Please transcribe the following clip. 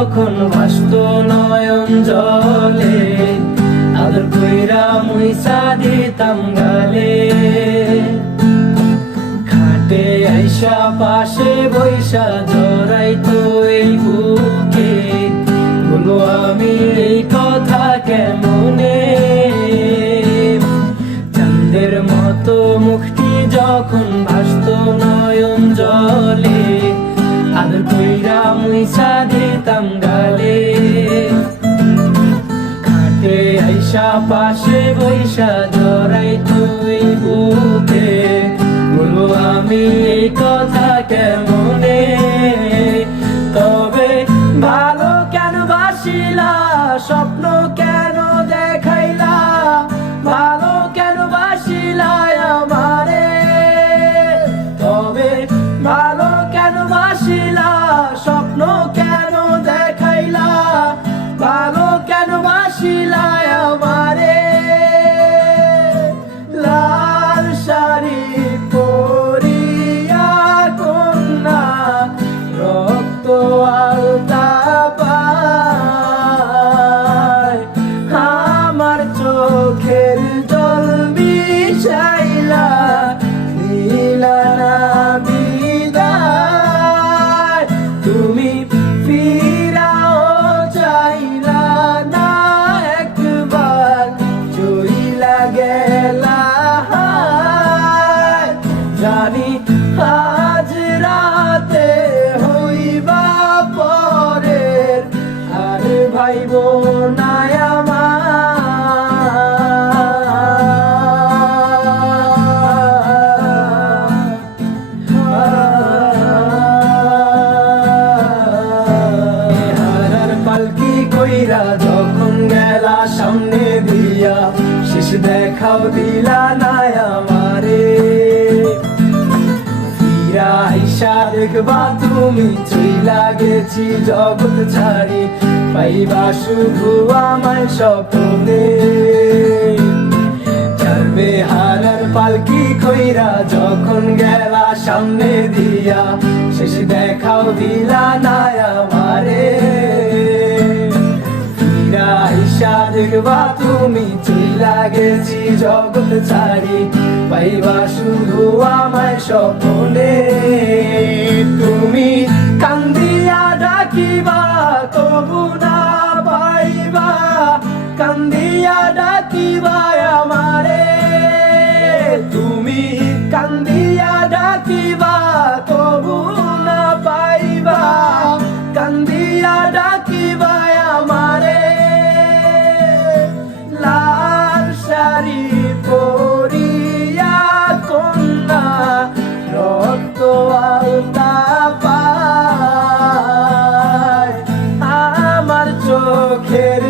যখন ভাসত নয়ন জলে, আদর কইরা মুইসা দিতাম গালে। খাটে আইসা পাশে বৈশা জড়াইতো এই বুকে, বলো আমি এই কথা কেমনে। চাঁদের মতো মুখটি যখন ভাসত নয়ন জলে, আদর কইরা মুইসা দিতাম গালে। খাটে আইসা পাশে বৈশা জড়াইতো এই বুকে, বলো আমি এই কথা কেমনে। তবে ভালো কেন বাসিলা, স্বপ্ন কেন দেখাইলা, ভালো কেন বাসিলা আমারে। তবে ভালো কেন বাসিলা, স্বপ্ন কেন দেখাইলা, ভালো কেন বাসিলা আমারে। লাল শাড়ি পরিয়া কন্যা, রক্ত আলতা পায়, আমার চোখের জল মিশাইলা দিলা না বিদায়। তুমি ফিরাও চাইলা না একবার, চইলা গেলা। জানি আজ রাতে হইবা পরের, আর ভাইব না আমার। পালকি কইরা যখন গেলা সামনে দিয়া, শেষ দেখাও দিলা না আমারে। ফিরা আইসা দেখবা তুমি চইলা গেছি জগৎ ছাড়ি, পাইবা শুধু আমার স্বপ্নে। ছাড়বে হারার পালকি কইরা যখন গেলা সামনে দিয়া, শেষ দেখাও দিলা না আমারে। ফিরা আইসা দেখবা তুমি চইলা গেছি জগৎ ছাড়ি, পাইবা শুধু আমার স্বপ্নে। তুমি কান্দিয়া ডাকিবা তবু না পাইবা, কান্দিয়া ডাকিবা আমারে। তুমি কান্দিয়া ডাকিবা তবু না পাইবা, কান্দিয়া ডাকিবা আমারে। লাল শাড়ি পরিয়া কন্যা, রক্ত আলতা পায়, আমার চোখের